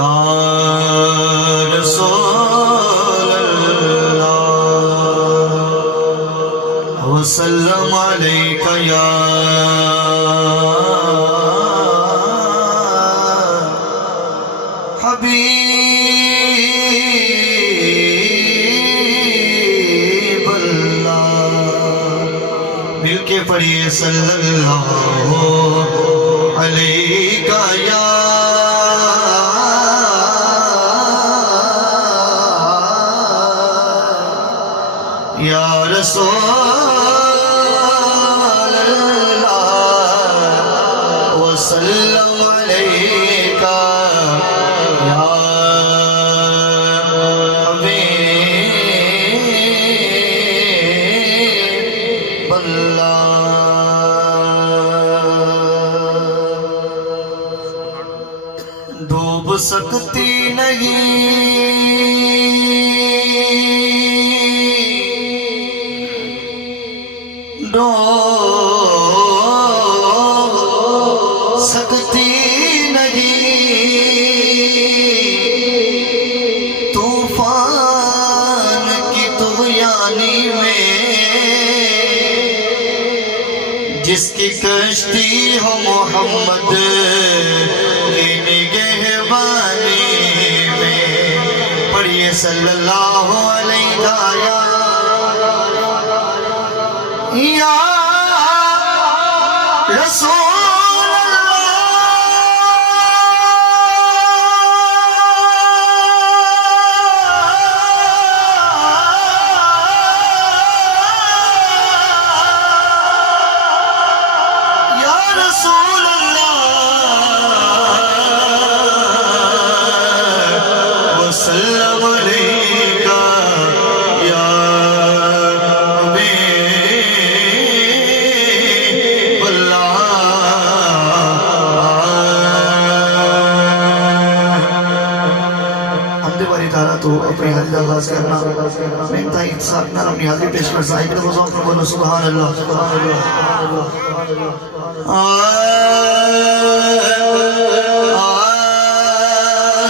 یا رسول اللہ وسلم علیک یا حبیب اللہ مل کے پڑھیے صلی اللہ علیہ یا رسول اللہ وسلم علیک یا حبیب اللہ ڈوب سکتی نہیں ڈوب سکتی نہیں طوفان کی طغیانی میں جس کی کشتی ہو محمد کی نگہبانی میں پڑھیے صلی اللہ علیہ یا رسول اللہ یا رسول اللہ وسلم علیک یا تو اپنی حاضر آغاز کرنا میں انتہائی اتصال نال اپنی حاضری پیش کر صاحب نے بزرگ پر بولو سبحان اللہ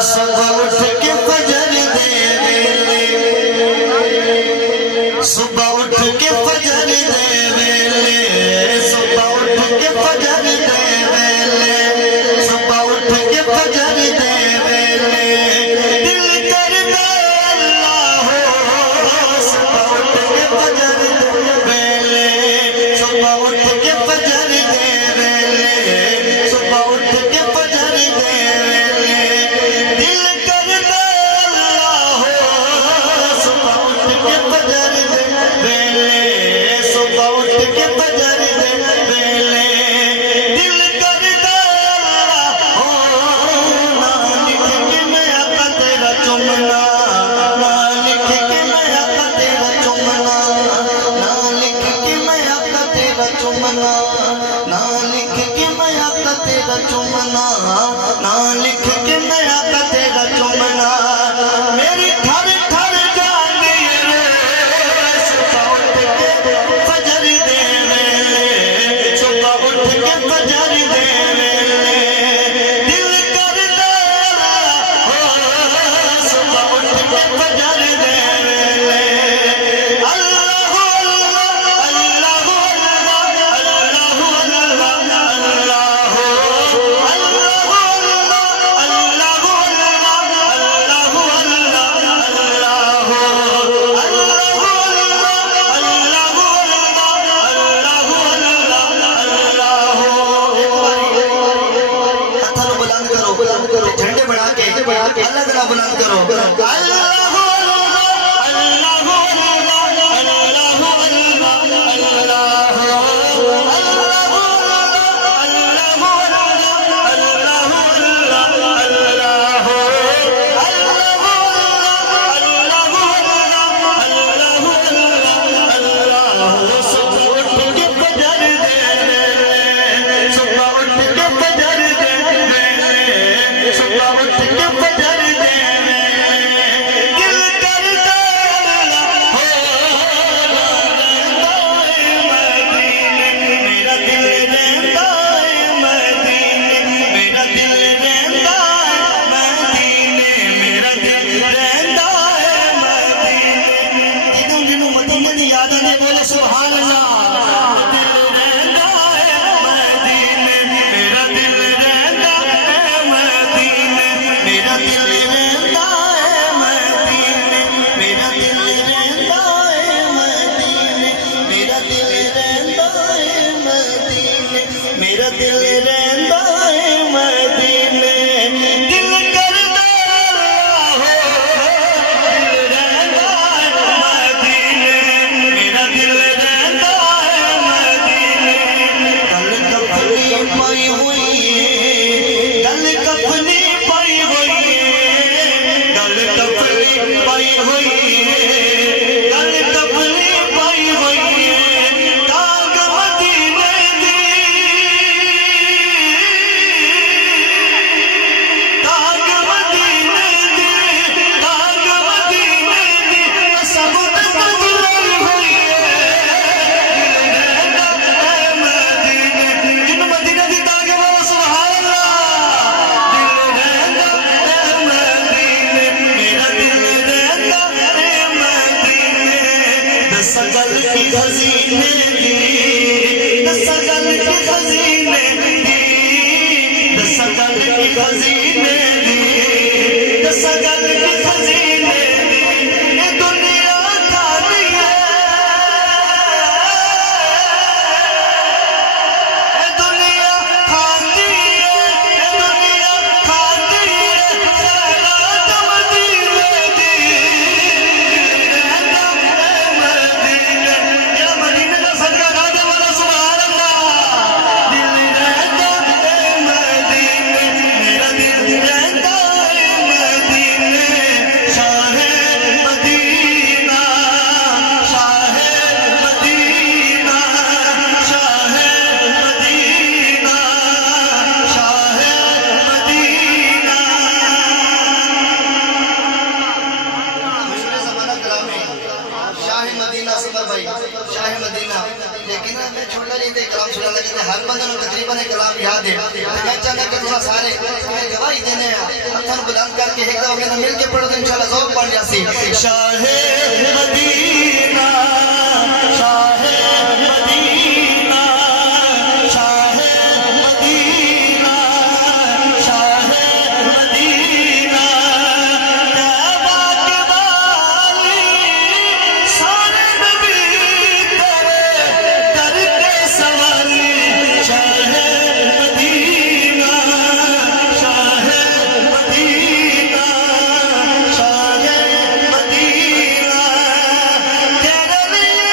صبح اٹھ کے فجر دے ویلے صبح اٹھ کے فجر دے ویلے صبح اٹھ کے فجر دے ویلے صبح اٹھ کے فجر دے ویلے نہ لکھ کے میں آقا تیرا چومنا میری تھر تھر جانے صبح اٹھ کے فجر دے ویلے صبح اٹھ کے فجر دے ویلے دل کردا صبح اٹھ کے فجر دے ویلے اللہ اللہ جھنڈے بڑھا کے اللہ تعالیٰ بلند کرو صبح اٹھ کے فجر دے خزینے دی دس گل کے خزینے دی دس گل کے خزینے دی دس گل کے خزینے دی یہ دنیا کھانی ہے یہ دنیا کھانی ہے یہ دنیا کھانی ہے خیرات مدینے دی رہتا ہے مدینے یا مدینے کا صدقہ کھانے والا سبحان اللہ دل رہتا ہے مدینے میرا دل رہتا ہے مدینے شاہ مدینہ شاہ مدینہ شاہ مدینہ شاہ مدینہ مشہور زمانہ کلامی شاہ مدینہ صبر بھائی شاہ مدینہ لیکن میں چھوٹا نہیں تھے کلام سنا لگے تھے ہر بندہ تقریباً کلام یاد ہے میں چاہتا کہ تھوڑا سارے گواہی دینے ہیں ہتھن بلند کر کے ایک دفعہ میں مل کے پڑھو تو انشاءاللہ ذوق پڑ جاسی شاہ مدینہ شاہ مدینہ شاہ مدینہ شاہ مدینہ کعبہ کے والی سارے نبی تیرے در کے سوالی شاہ مدینہ شاہ مدینہ شاہ مدینہ تیرے لیے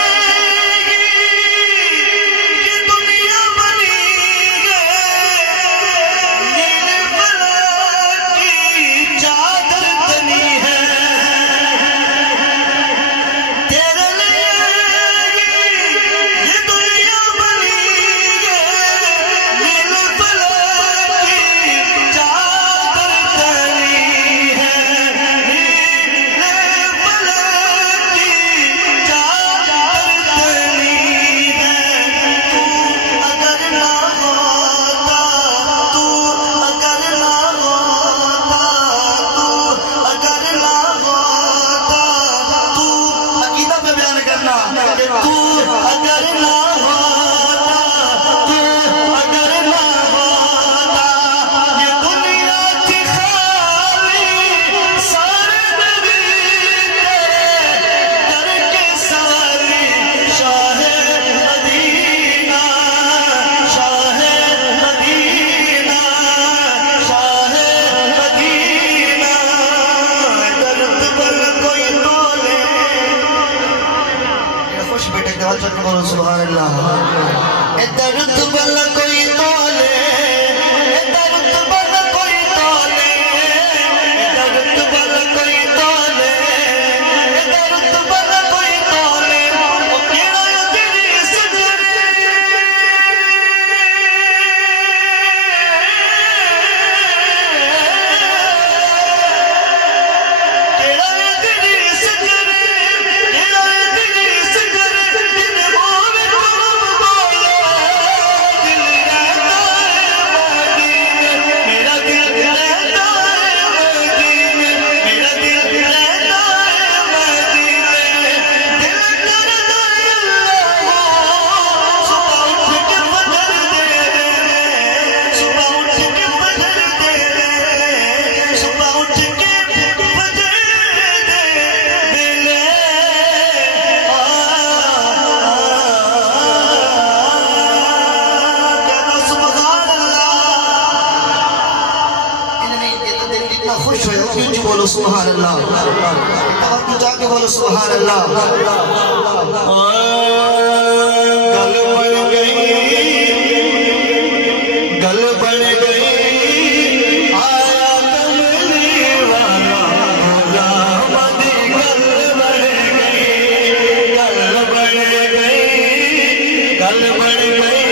یہ دنیا بنی ہے نیل فلک کی چادر تنی ہے تیرے لیے یہ دنیا بنی ہے نیل فلک کی چادر تنی ہے نیل فلک کی چادر تنی ہے تو اگر نہ ہوتا تو اگر نہ ہوتا تو اگر نہ ہوتا تو عقیدہ پہ بیان کرنا کہ تو اگر نہ ہوتا تو اگر نہ ہوتا یہ دنیا تھی خالی سارے نبی تیرے در کے سوالی شاہ مدینہ شاہ مدینہ شاہ مدینہ درد پر کوئی تولے خوش بیٹے دعا چل بولو سبحان اللہ درد پر کوئی تولے درد پر کوئی تولے درد پر کوئی تولے درد پر کوئی تولے وہ کیڑا تیری سجدے کیڑا تیری سجدے کیڑا تیری سجدے جن ہوے تم بولو دل رہتا ہے مدینے میرا دل رہتا ہے مدینے میرا دل رہتا ہے مدینے دل کرتا ہے اللہ صبح اٹھ کے فجر دے دے صبح اٹھ کے فجر دے دے صبح اٹھ کے فجر دے دے کہنا سبحان اللہ اتنا خوش ہوئے ہو کیوں بولو سبحان اللہ توجہ جا کے بولو سبحان اللہ گل بڑھ گئی گل بڑھ گئی آیا کملی والا غلام دی گل بڑھ گئی گل بڑھ گئی گل بڑھ گئی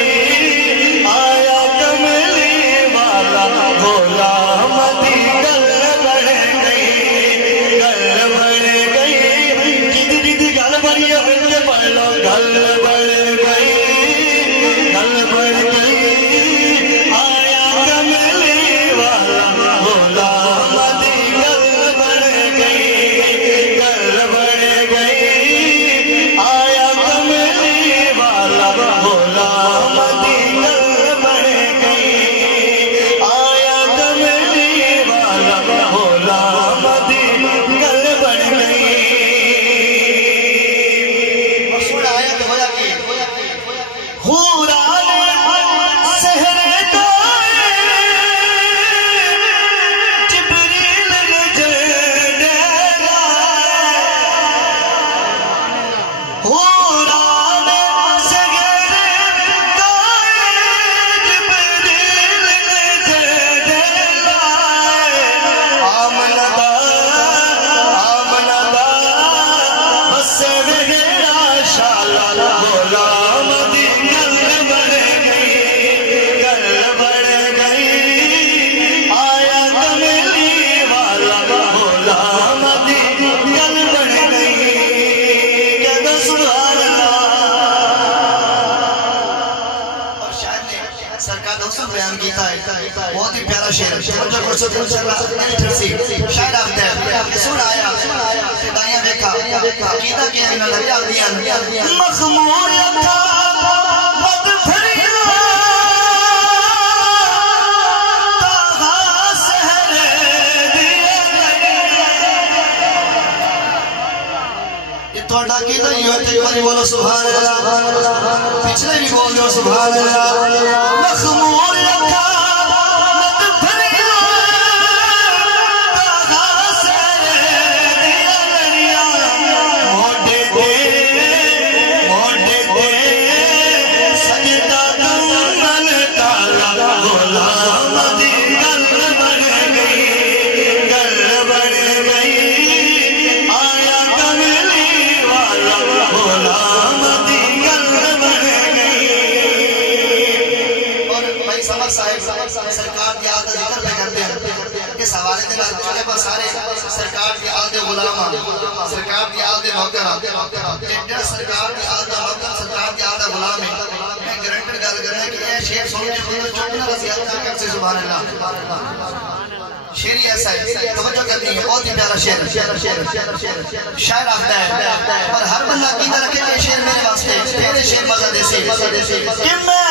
آیا کملی والا غلام دی گل بڑھ گئی گل بڑھ گئی جد گل بڑی ہے مل کے پڑھ لو گل بڑھ گئی گل بڑھ گئی آیا کملی والا غلام دی گل بڑھ گئی گل بڑھ گئی آیا کملی پیارا شعر جو فرصت نہیں ٹھرسی شاعر آخر ہے سن آیا دائیاں دیکھا عقیدہ کیا انہوں نے آخ دیا مخمور یکا مد پھریا تاغا سہر دیا یہ توڑا عقیدہ ہی ہوتے ایک باری بولو سبحان اللہ پچھلے بھی بول دو سبحان اللہ مخمور یکا سرکار کی آل ذکر پہ کرتے ہیں کہ سوالے دن چلے پر سارے سرکار کی آل غلامہ سرکار کی آل نوکرہ جنڈر سرکار کی آل نوکر سرکار کی آل غلام ہے میں گرنٹر گال کرنا کہ یہ شیخ سن کے خود چکنا رضیات کر سے سبحان اللہ شیری ایسا ہے توجہ کرنی ہے بہت ہی پیارا شعر شاعر آختا ہے اور ہر بندہ کی طرح کہ یہ شعر میرے واسطے میرے شعر مزہ دیسی کہ میں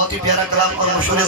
بہت ہی پیارا کلام اور مشہور